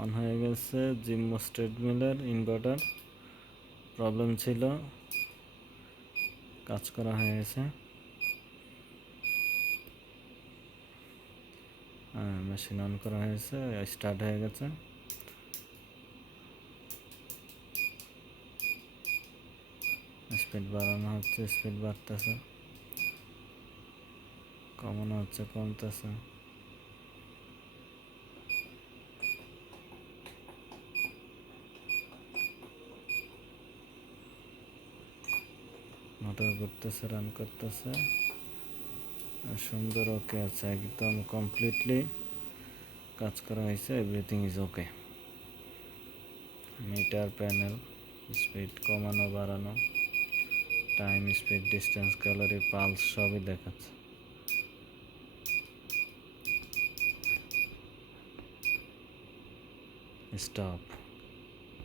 On হয়ে গেছে জিম্মো ট্রেডমিলের inverter problem ছিল, কাজ করা হয়ে গেছে। হ্যাঁ মেশিন অন করা হয়েছে স্টার্ট হয়ে গেছে। স্পিড বাড়ানো হচ্ছে স্পিড বাড়তেছে। কমানো হচ্ছে, কমতেছে। মোটর করতেছে রান করতেছে। সুন্দর ওকে আছে, একদম কমপ্লিটলি কাজ করা হয়েছে everything is okay meter panel speed কমানো, বাড়ানো time speed distance calorie pulse সবই দেখাচ্ছে। স্টপ